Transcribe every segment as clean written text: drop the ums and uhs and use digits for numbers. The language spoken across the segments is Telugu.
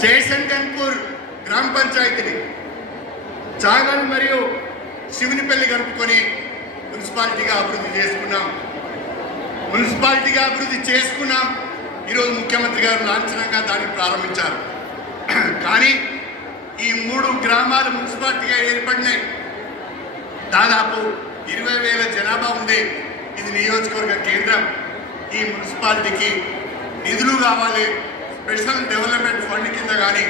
స్టేషన్ కన్పూర్ గ్రామ పంచాయతీని చాగల్ మరియు శివునిపల్లి కలుపుకొని మున్సిపాలిటీగా అభివృద్ధి చేసుకున్నాం. ఈరోజు ముఖ్యమంత్రి గారు లాంఛనంగా దాన్ని ప్రారంభించారు. కానీ ఈ 3 గ్రామాలు మున్సిపాలిటీగా ఏర్పడినాయి. దాదాపు 20,000 జనాభా ఉంది. ఇది నియోజకవర్గ కేంద్రం. ఈ మున్సిపాలిటీకి నిధులు కావాలి. స్పెషల్ డెవలప్మెంట్ ఫండ్ కింద కానీ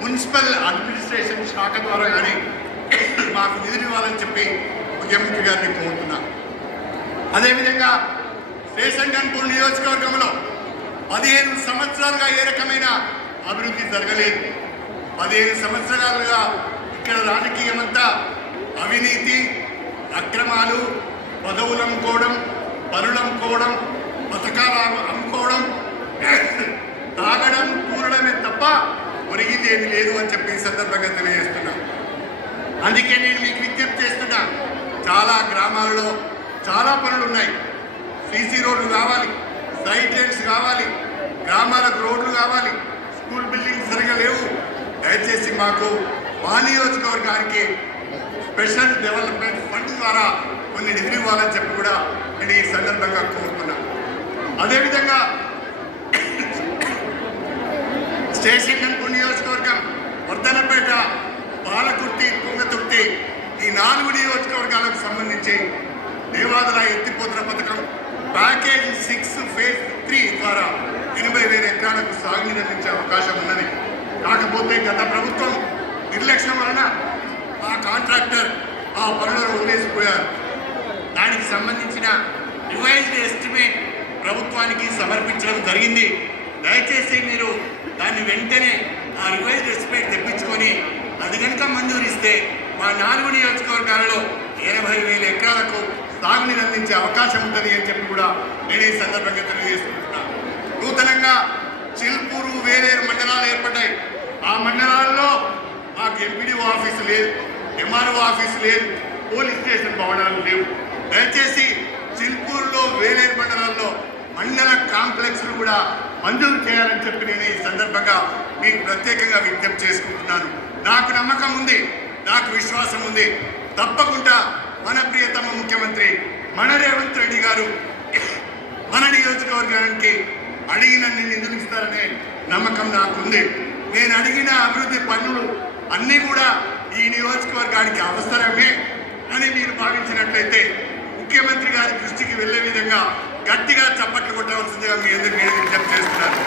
మున్సిపల్ అడ్మినిస్ట్రేషన్ శాఖ ద్వారా కానీ మాకు నిధులు ఇవ్వాలని చెప్పి ముఖ్యమంత్రి గారిని కోరుతున్నాం. అదేవిధంగా స్టేషన్ కన్పూర్ నియోజకవర్గంలో 15 సంవత్సరాలుగా ఏ రకమైన అభివృద్ధి జరగలేదు. 15 సంవత్సరాలుగా ఇక్కడ రాజకీయమంతా అవినీతి, అక్రమాలు, పదవులు అమ్ముకోవడం, పనులు అమ్ముకోవడం, పథకాలు అమ్ముకోవడం, తాగడం, కూరడమే తప్ప ఒరిగింది ఏమి లేదు అని చెప్పి ఈ సందర్భంగా తెలియజేస్తున్నా. అందుకే నేను మీకు విజ్ఞప్తి చేస్తున్నా, చాలా గ్రామాలలో చాలా పనులు ఉన్నాయి. సీసీ రోడ్లు కావాలి, సైడ్ లైన్స్ కావాలి, గ్రామాలకు రోడ్లు కావాలి, స్కూల్ బిల్డింగ్స్ సరిగా లేవు. దయచేసి మాకు మా నియోజకవర్గానికి స్పెషల్ డెవలప్మెంట్ ఫండ్ ద్వారా కొన్ని నిధులు ఇవ్వాలని చెప్పి కూడా నేను ఈ సందర్భంగా కోరుతున్నా. అదేవిధంగా స్టేషన్ కన్పూర్ నియోజకవర్గం, వర్ధనపేట, పాలకుర్తి, తుంగతుర్తి ఈ 4 నియోజకవర్గాలకు సంబంధించి దేవాదుల ఎత్తిపోతల పథకం ప్యాకేజ్ 6 ఫేజ్ 3 ద్వారా 80,000 ఎకరాలకు సాగునీరు అందించే అవకాశం ఉన్నది. కాకపోతే గత ప్రభుత్వం నిర్లక్ష్యం వలన ఆ కాంట్రాక్టర్ ఆ పనులను వదిలేసిపోయారు. దానికి సంబంధించిన రివైజ్డ్ ఎస్టిమేట్ ప్రభుత్వానికి సమర్పించడం జరిగింది. దయచేసి మీరు దాన్ని వెంటనే ఆ రివైజ్డ్ ఎస్టిమేట్ తెప్పించుకొని అది కనుక మంజూరిస్తే మా 4 నియోజకవర్గాలలో 80,000 ఎకరాలకు సాగునీరు అందించే అవకాశం ఉంటుంది అని చెప్పి కూడా నేను ఈ సందర్భంగా తెలియజేసుకుంటున్నాను. నూతనంగా చిల్పూరు, వేలేరు మండలాలు ఏర్పడ్డాయి. ఆ మండలాల్లో మాకు ఎంపీడీఓ ఆఫీసు లేదు, ఎంఆర్ఓ ఆఫీసు లేదు, పోలీస్ స్టేషన్ భవనాలు లేవు. దయచేసి చిల్పూరులో, వేలేరు మండలాల్లో మండల కాంప్లెక్స్లు కూడా మంజూరు చేయాలని చెప్పి నేను ఈ సందర్భంగా మీకు ప్రత్యేకంగా విజ్ఞప్తి చేసుకుంటున్నాను. నాకు నమ్మకం ఉంది, నాకు విశ్వాసం ఉంది. తప్పకుండా మన ప్రియతమ ముఖ్యమంత్రి మన రేవంత్ రెడ్డి గారు మన నియోజకవర్గానికి అడిగినన్ని నిధులు ఇస్తారనే నమ్మకం నాకుంది. నేను అడిగిన అభివృద్ధి పనులు అన్నీ కూడా ఈ నియోజకవర్గానికి అవసరమే అని మీరు భావించినట్లయితే ముఖ్యమంత్రి గారి దృష్టికి వెళ్లే విధంగా గట్టిగా చప్పట్లు కొట్టవలసిందిగా మీ అందరికీ నేను విజ్ఞప్తి చేస్తున్నాను.